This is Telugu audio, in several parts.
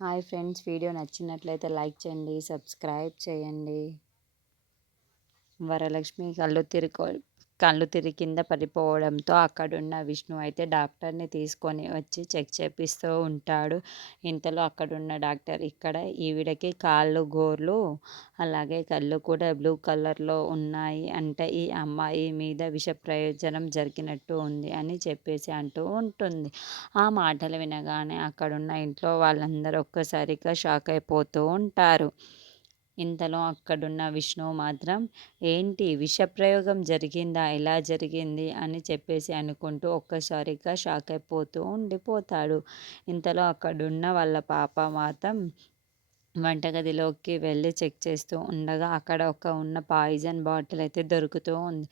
హాయ్ ఫ్రెండ్స్, వీడియో నచ్చినట్లయితే లైక్ చేయండి, సబ్స్క్రైబ్ చేయండి. వరలక్ష్మి కళ్ళు తిరిగి కింద పడిపోవడంతో అక్కడున్న విష్ణు అయితే డాక్టర్ని తీసుకొని వచ్చి చెక్ చేపిస్తూ ఉంటాడు. ఇంతలో అక్కడున్న డాక్టర్ ఇక్కడ ఈవిడకి కాళ్ళు గోర్లు అలాగే కళ్ళు కూడా బ్లూ కలర్లో ఉన్నాయి అంటే ఈ అమ్మాయి మీద విష ప్రయోజనం జరిగినట్టు ఉంది అని చెప్పేసి అంటూ ఉంటుంది. ఆ మాటలు వినగానే అక్కడున్న ఇంట్లో వాళ్ళందరూ ఒక్కసారిగా షాక్ అయిపోతూ ఉంటారు. ఇంతలో అక్కడున్న విష్ణు మాత్రం ఏంటి విషప్రయోగం జరిగిందా? ఎలా జరిగింది? అని చెప్పేసి అనుకుంటూ ఒక్కసారిగా షాక్ అయిపోతూ ఉండిపోతాడు. ఇంతలో అక్కడున్న వాళ్ళ పాప మాత్రం వంటగదిలోకి వెళ్ళి చెక్ చేస్తూ ఉండగా అక్కడ ఉన్న పాయిజన్ బాటిల్ అయితే దొరుకుతూ ఉంది.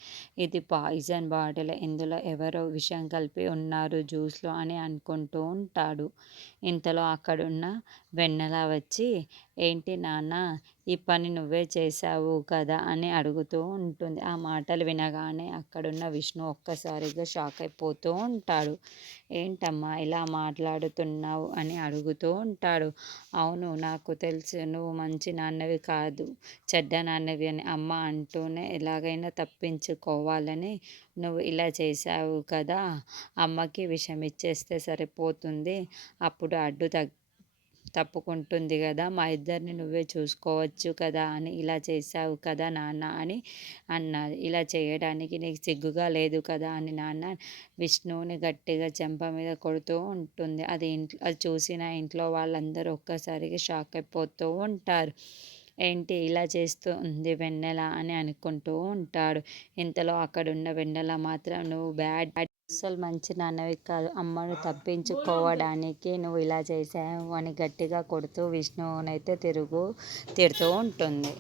ఇది పాయిజన్ బాటిల్, ఇందులో ఎవరో విషం కలిపి ఉన్నారు జ్యూస్లో అని అనుకుంటూ ఉంటాడు. ఇంతలో అక్కడున్న వెన్నెల వచ్చి ఏంటి నాన్న, ఈ పని నువ్వే చేశావు కదా అని అడుగుతూ ఉంటుంది. ఆ మాటలు వినగానే అక్కడున్న విష్ణు ఒక్కసారిగా షాక్ అయిపోతూ ఉంటాడు. ఏంటమ్మా ఇలా మాట్లాడుతున్నావు అని అడుగుతూ ఉంటాడు. అవును, నాకు తెలుసు నువ్వు మంచి నాన్నవి కాదు, చెడ్డ నాన్నవి అని అమ్మ అంటూనే ఎలాగైనా తప్పించుకోవాలని నువ్వు ఇలా చేశావు కదా. అమ్మకి విషం ఇచ్చేస్తే సరిపోతుంది, అప్పుడు తప్పుకుంటుంది కదా, మా ఇద్దరిని నువ్వే చూసుకోవచ్చు కదా అని ఇలా చేశావు కదా నాన్న అని అన్నది. ఇలా చేయడానికి నీకు సిగ్గుగా లేదు కదా అని నాన్న విష్ణువుని గట్టిగా చెంప మీద కొడుతూ ఉంటుంది. అది చూసిన ఇంట్లో వాళ్ళందరూ ఒక్కసారిగా షాక్ అయిపోతూ ఉంటారు. ఏంటి ఇలా చేస్తూ ఉంది వెన్నెల అని అనుకుంటూ ఉంటాడు. ఇంతలో అక్కడున్న వెన్నెల మాత్రం నువ్వు అస్సలు మంచి నాన్నవి కాదు, అమ్మను తప్పించుకోవడానికి నువ్వు ఇలా చేసావు అని గట్టిగా కొడుతూ విష్ణువునైతే తిడుతూ ఉంటుంది.